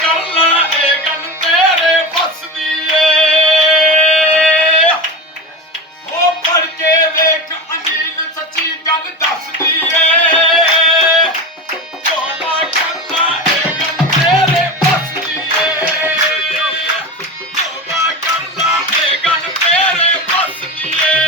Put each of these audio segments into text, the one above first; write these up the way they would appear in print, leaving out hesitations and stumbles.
ਕਰ ਲਾ ਇਹ ਗੱਲ ਤੇਰੇ ਫਸ ਦੀ ਏ ਉਹ ਫੜ ਕੇ ਵੇਖ ਅਨੀਲ ਸੱਚੀ ਗੱਲ ਦੱਸਦੀ ਏ ਤੋਬਾ ਕਰ ਲਾ ਇਹ ਗੱਲ ਤੇਰੇ ਫਸ ਦੀ ਏ ਤੋਬਾ ਕਰ ਲਾ ਇਹ ਗੱਲ ਤੇਰੇ ਫਸ ਦੀ ਏ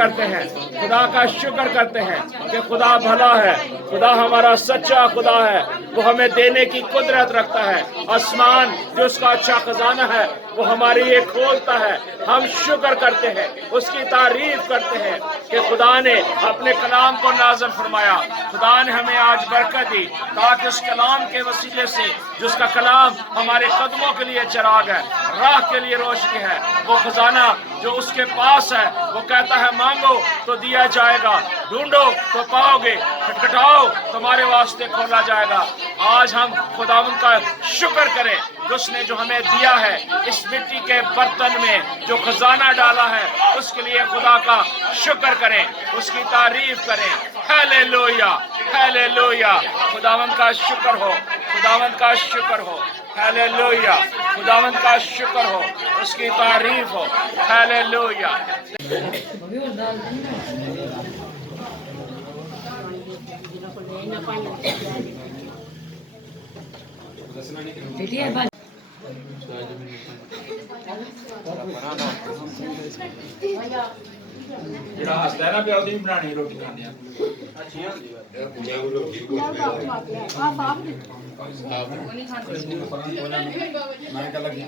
करते हैं, खुदा का शुक्र करते हैं कि खुदा भला है, खुदा हमारा सच्चा खुदा है, वो हमें देने की कुदरत रखता है। आसमान जो उसका अच्छा खजाना है वो हमारे लिए खोलता है। हम शुक्र करते हैं, उसकी तारीफ करते हैं कि खुदा ने अपने कलाम को नाज़िल फरमाया। खुदा ने हमें आज बरकत दी ताकि उस कलाम के वसीले से, जिसका कलाम हमारे कदमों के लिए चिराग है, राह के लिए रोशनी है, वो खजाना जो उसके पास है, वो कहता है मांगो तो दिया जाएगा, ढूंढो तो पाओगे, खटखटाओ तुम्हारे वास्ते खोला जाएगा। आज हम खुदावंद का शुक्र करें कि उसने जो हमें दिया है, इस मिट्टी के बर्तन में जो खजाना डाला है, उसके लिए खुदा का शुक्र करें, उसकी तारीफ करें। Hallelujah, hallelujah. खुदावंद का शुक्र हो, खुदावंद का शुक्र हो। हालेलुया, खुदावंद का शुक्र हो, उसकी तारीफ हो। हालेलुया। ਜਿਹੜਾ ਹੱਸਦਾ ਹੈ ਨਾ ਪਿਆ ਉਹਦੀ ਵੀ ਬਣਾਣੀ ਰੋਟੀ ਖਾਂਦੇ ਆ ਅੱਛੀਆਂ ਹੁੰਦੀਆਂ ਮੈਂ ਕੱਲ ਲੱਗੀ